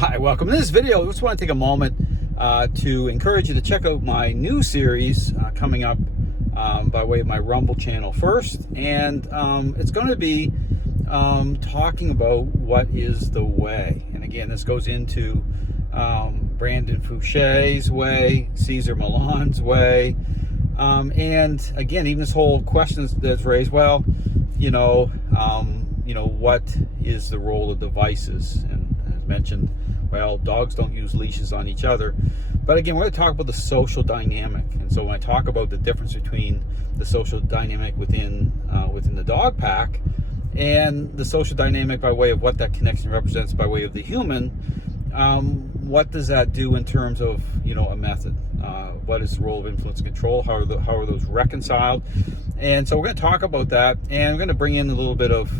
Hi, welcome. In this video, I just want to take a moment to encourage you to check out my new series coming up by way of my Rumble channel first. And it's going to be talking about what is the way. And again, this goes into Brandon Foucher's way, Cesar Milan's way. And again, even this whole question that's raised, well, what is the role of devices? And as mentioned, well, dogs don't use leashes on each other. But again, we're going to talk about the social dynamic. And so when I talk about the difference between the social dynamic within the dog pack and the social dynamic by way of what that connection represents by way of the human, what does that do in terms of a method? What is the role of influence and control? How are those reconciled? And so we're going to talk about that, and we're going to bring in a little bit of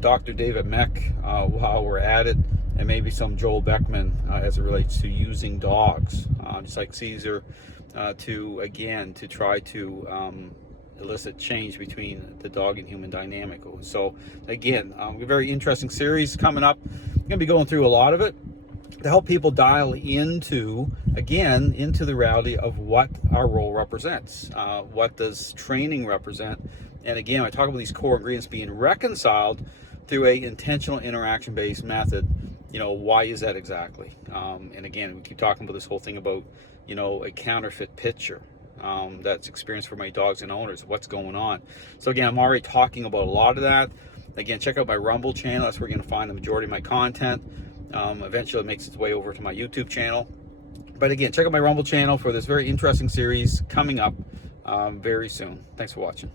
Dr. David Meck while we're at it, and maybe some Joel Beckman as it relates to using dogs, just like Cesar, to try to elicit change between the dog and human dynamic. So again, a very interesting series coming up. I'm going to be going through a lot of it to help people dial into the reality of what our role represents. What does training represent? And again, I talk about these core ingredients being reconciled through a intentional interaction-based method. Why is that exactly? And again, we keep talking about this whole thing about, a counterfeit picture that's experienced for my dogs and owners. What's going on? So again, I'm already talking about a lot of that. Again, check out my Rumble channel. That's where you're going to find the majority of my content. Eventually it makes its way over to my YouTube channel. But again, check out my Rumble channel for this very interesting series coming up very soon. Thanks for watching.